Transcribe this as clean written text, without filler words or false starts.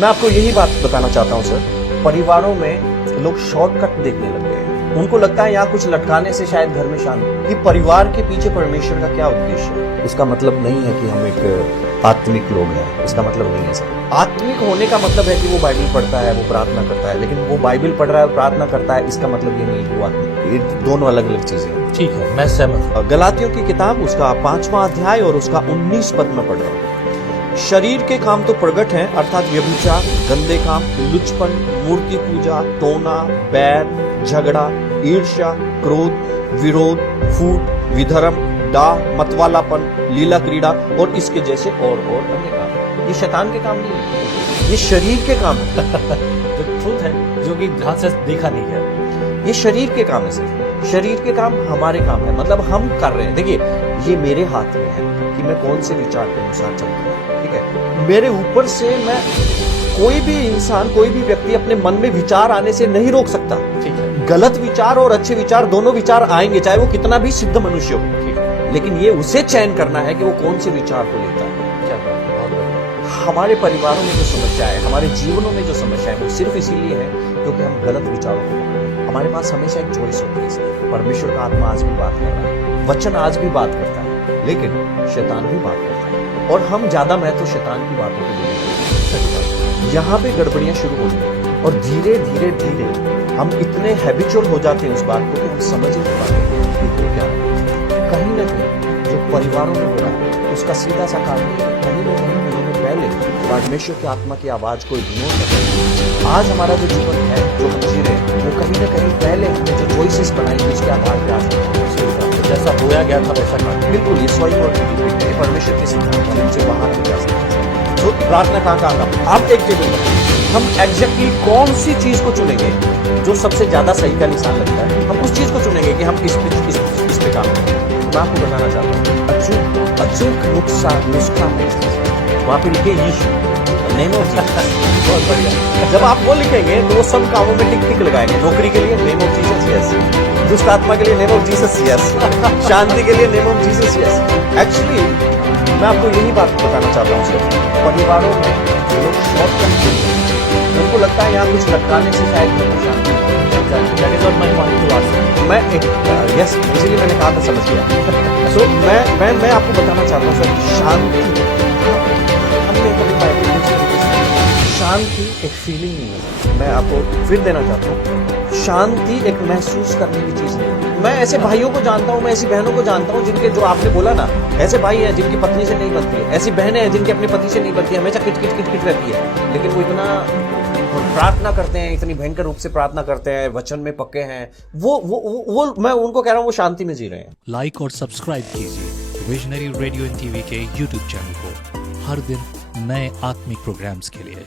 मैं आपको यही बात बताना चाहता हूँ सर, परिवारों में लोग शॉर्टकट देखने लग गए हैं। उनको लगता है यहाँ कुछ लटकाने से शायद घर में शांति, कि परिवार के पीछे परमेश्वर का क्या उद्देश्य है। इसका मतलब नहीं है कि हम एक आत्मिक लोग हैं, इसका मतलब नहीं है सर। आत्मिक होने का मतलब है कि वो बाइबल पढ़ता है, वो प्रार्थना करता है, लेकिन वो बाइबल पढ़ रहा है, प्रार्थना करता है, इसका मतलब ये नहीं कि वो आत्मिक। ये दोनों अलग अलग चीजें हैं। ठीक है, मैं सहमत हूं। गलातियों की किताब उसका 5वां अध्याय और उसका 19 पद में पढ़ रहा हूँ। शरीर के काम तो प्रगट हैं, अर्थात व्यभिचार, गंदे काम, लुचपन, मूर्ति पूजा, टोना, बैर, झगड़ा, ईर्ष्या, क्रोध, विरोध, फूट, विधर्म, डाह, मतवालापन, लीला क्रीड़ा और इसके जैसे और अन्य काम। ये शैतान के काम नहीं है, ये शरीर के काम है। जो ट्रूथ है, जो कि ध्यान से देखा नहीं गया, ये शरीर के काम है सर। शरीर के काम हमारे काम है, मतलब हम कर रहे हैं। देखिए, ये मेरे हाथ में है कि मैं कौन से विचार के अनुसार चलता हूँ। ठीक है, मेरे ऊपर से मैं कोई भी इंसान, कोई भी व्यक्ति अपने मन में विचार आने से नहीं रोक सकता। ठीक है, गलत विचार और अच्छे विचार दोनों विचार आएंगे, चाहे वो कितना भी सिद्ध मनुष्य हो। ठीक है, लेकिन ये उसे चयन करना है कि वो कौन से विचार को लेता है। क्या बात है, बहुत बढ़िया। हमारे परिवारों में जो समस्या है, हमारे जीवनों में जो समस्या है, वो सिर्फ इसीलिए है क्योंकि हम गलत विचारों को पकड़ते हैं। हमारे पास हमेशा एक चॉइस होती है। परमेश्वर का आत्मा आज भी बात कर रहा है, वचन आज भी बात करता है, लेकिन शैतान भी बात करता है, और हम ज्यादा महत्व शैतान की बातों को देते हैं। यहाँ पे गड़बड़ियां शुरू होती हैं और धीरे धीरे धीरे हम इतने हैबिचुअल हो जाते हैं उस बात को कि हम समझ ही नहीं पाते कि क्या है। कहीं ना कहीं जो परिवारों में हो रहा है उसका सीधा सा कारण कहीं ना कहीं उन्होंने पहले परमेश्वर की आत्मा की आवाज को इग्नोर कर। आज हमारा जो जीवन है, जो हम जी रहे हैं, वो कहीं ना कहीं पहले हमने जो चॉइसेस बनाई थी उसके आधार पर आज जैसा बोया गया था वैसा कर। बिल्कुल ये स्वयं और परमेश्वर के सिद्धांत से बाहर नहीं जा सकते। तो प्रार्थना कहाँ अब एक चीज हम एग्जैक्टली कौन सी चीज को चुनेंगे जो सबसे ज्यादा सही का निशान लगता है, हम उस चीज को चुनेंगे कि हम इस पे काम करें। मैं आपको बताना चाहता हूँ, अचूक नुस्खा है। वहाँ पे लिखे यीशु, नेम ऑफ जीसस। बहुत बढ़िया। जब आप वो लिखेंगे तो वो सब कामों में टिक टिक लगाएंगे। नौकरी के लिए नेम ऑफ जीसस यस, दुष्ट आत्मा के लिए नेम ऑफ जीसस यस, शांति के लिए name of Jesus yes. Actually मैं आपको यही बात बताना चाहता हूँ सर, परिवारों में लोग शॉर्टकट लेते हैं। उनको लगता है यहाँ कुछ लटकाने से शायद घर में शांति। That is what my point to ask. मैं एक यस, इसीलिए मैंने कहा था, समझ गया। सो मैं आपको बताना चाहता हूँ सर, शांति हमने कभी बाइबल में शांति एक फीलिंग नहीं है। मैं आपको फिर देना चाहता हूँ, शांति एक महसूस करने की चीज नहीं है। मैं ऐसे भाइयों को जानता हूँ, मैं ऐसी बहनों को जानता हूँ जिनके, जो आपने बोला ना, ऐसे भाई हैं जिनकी पत्नी से नहीं बनती है, ऐसी बहनें हैं जिनके अपने पति से नहीं बनती है, हमेशा किट किट किट किट रहती है, लेकिन वो इतना प्रार्थना करते हैं, इतनी भयंकर रूप से प्रार्थना करते हैं, वचन में पक्के हैं। वो मैं उनको कह रहा हूँ वो शांति में जी रहे हैं। लाइक और सब्सक्राइब कीजिए विजनरी रेडियो एंड टीवी के यूट्यूब चैनल को हर दिन नए आत्मिक प्रोग्राम्स के लिए।